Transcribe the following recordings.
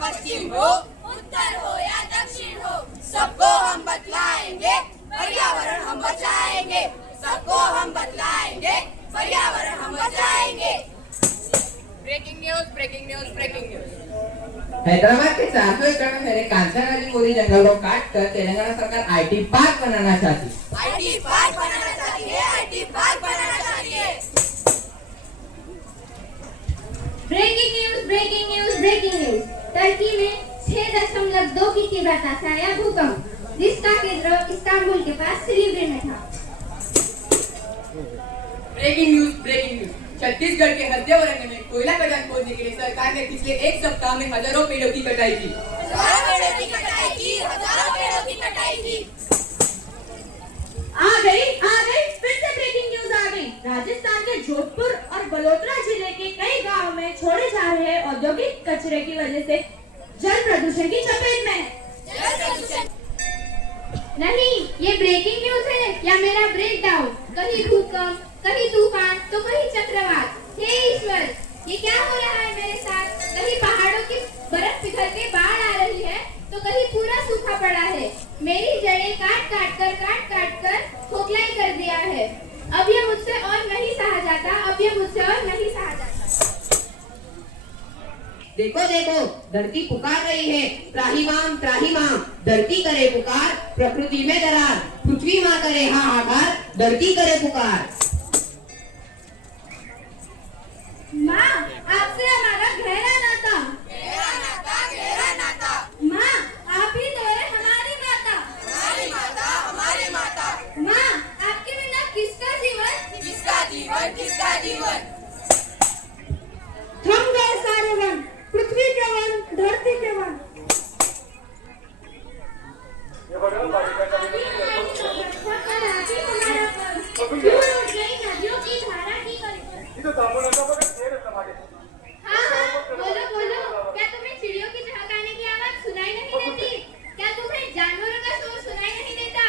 पश्चिम हो, उत्तर हो या दक्षिण हो, सबको हम बतलाएंगे, पर्यावरण हम बचाएंगे। सबको हम बतलाएंगे, पर्यावरण हम बचाएंगे। Breaking news, breaking news, breaking news. Hyderabad के 400 एकड़ में फैले कांचनागाजी मोरी जंगल को काट कर तेलंगाना सरकार आईटी पार्क बनाना चाहती है। आईटी पार्क बनाना चाहती है, आईटी पार्क बनाना चाहती है। Breaking news, breaking news, breaking news. Turkey में 6.2 की तीव्रता से आया भूकंप, जिसका केंद्र इस्तांबुल के पास सिलिब्रे में था। Breaking news, breaking news. Chhattisgarh के हल्दिया में कोयला खदान खोदने के लिए सरकार ने पिछले एक सप्ताह में हजारों पेड़ों की कटाई की। हजारों पेड़ों की कटाई की, हजारों पेड़ों की कटाई की। आ गई, फिर से ब्रेकिंग न्यूज आ गई। राजस्थान के जोधपुर और बलोत्रा जिले के कई गांवों में छोड़े जा रहे औद्योगिक कचरे की वजह से जल प्रदूषण की चपेट में है। जल प्रदूषण नहीं, ये ब्रेकिंग न्यूज है या मेरा ब्रेक डाउन। कहीं भूकंप, कहीं तूफान, तो कहीं चक्रवात। हे ईश्वर, ये क्या हो रहा है मेरे साथ? कहीं पहाड़ों की बर्फ पिघल के बाढ़ आ रही है, तो कहीं पूरा सूखा पड़ा है। मेरी जड़ें काट काट कर खोखला ही कर दिया है। अब ये मुझसे और नहीं सहा जाता, अब ये मुझसे और नहीं सहा जाता। देखो देखो, धरती पुकार रही है, त्राहिमाम त्राहिमाम। धरती करे पुकार, प्रकृति में दरार। पृथ्वी माँ करे हाहाकार, धरती करे पुकार। माँ, आपसे हमारा गहरा नाता। गहरा नाता, गहरा नाता। माँ, आप ही तो है हमारी माता। हमारी माता, हमारी माता। माँ, आपके बिना किसका जीवन? किसका जीवन, किसका जीवन? थम गए सारे वन, पृथ्वी के वन, धरती के वन। नदियों की धारा की हाँ, बोलो बोलो। क्या तुम्हें चिड़ियों की चहकाने की आवाज सुनाई नहीं देती? क्या तुम्हें जानवरों का शोर सुनाई नहीं देता?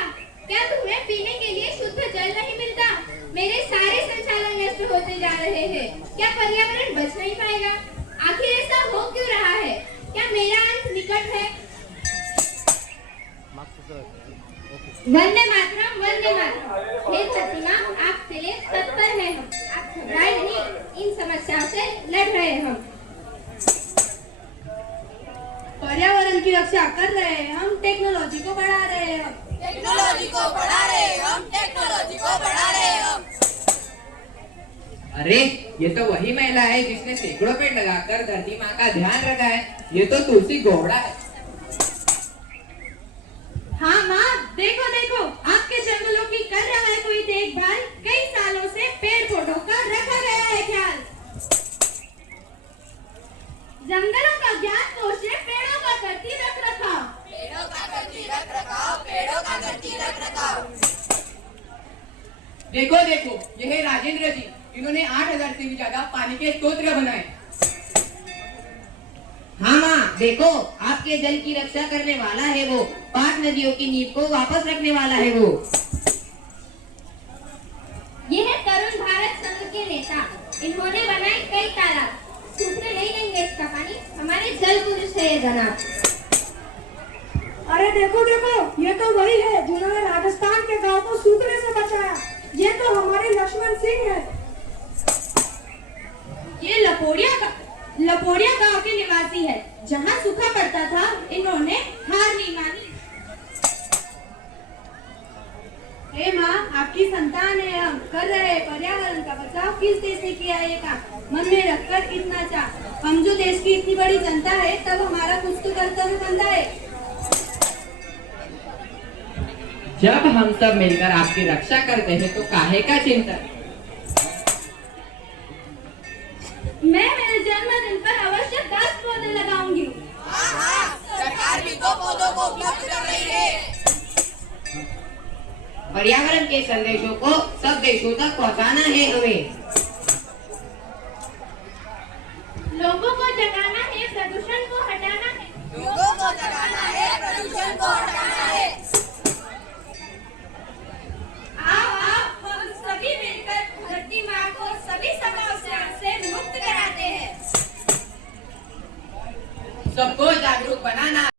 क्या तुम्हें पीने के लिए शुद्ध जल नहीं मिलता? मेरे सारे संचालन नष्ट होते जा रहे हैं। क्या पर्यावरण बच नहीं पाएगा? आखिर ऐसा हो क्यों रहा है? क्या मेरा अंत निकट है? वंदे मातरम, वंदे मातरम। हे धरती माँ, आपसे तत्पर है हम। आप घबराए नहीं, इन समस्याओं से लड़ रहे हम। पर्यावरण की रक्षा कर रहे हैं हम, टेक्नोलॉजी को बढ़ा रहे हैं हम। टेक्नोलॉजी को बढ़ा रहे हम, टेक्नोलॉजी को बढ़ा रहे हम। अरे, ये तो वही महिला है जिसने सैकड़ों पेड़ लगाकर धरती माँ का ध्यान रखा है। ये तो तुलसी गौड़ा है। हाँ माँ, देखो देखो, आपके जंगलों की कर रहा है कोई देखभाल। कई सालों से पेड़ पौधों का रखा गया है ख्याल। जंगलों का ज्ञान कोश है, पेड़ों का करती रख रखाव। पेड़ों का करती रख रखाव, पेड़ों का करती रख रखाव। देखो देखो, ये है राजेंद्र जी। इन्होंने 8000 से भी ज्यादा पानी के स्रोत बनाए। हाँ माँ, देखो, आपके जल की रक्षा करने वाला है वो। 5 नदियों की नींव को वापस रखने वाला है वो। ये है तरुण भारत संघ के नेता। इन्होंने बनाए कई तालाब। सूखने नहीं देंगे इसका पानी, हमारे जल पुरुष है ये जनाब। अरे देखो देखो, ये तो वही है जिन्होंने राजस्थान के गांव को सूखने से बचाया। ये तो हमारे लक्ष्मण सिंह है। ये लपोड़िया गांव के निवासी है। जहाँ सूखा पड़ता था, इन्होंने हार नहीं मानी। हे माँ, आपकी संतान है हम, कर रहे हैं पर्यावरण का बचाव। किस देश ने किया ये काम मन में रखकर इतना चाह? हम जो देश की इतनी बड़ी जनता है, तब हमारा कुछ तो कर्तव्य बनता है। जब हम सब मिलकर आपकी रक्षा करते हैं तो काहे का चिंता? मैं मेरे जन्मदिन पर अवश्य 10 पौधे लगाऊंगी। हाँ, सरकार भी तो पौधों को उपलब्ध कर रही है। पर्यावरण के संदेशों को सब देशों तक पहुंचाना है हमें। लोगों को जगाना है, प्रदूषण को हटाना है। लोगों को जगाना है, प्रदूषण को हटाना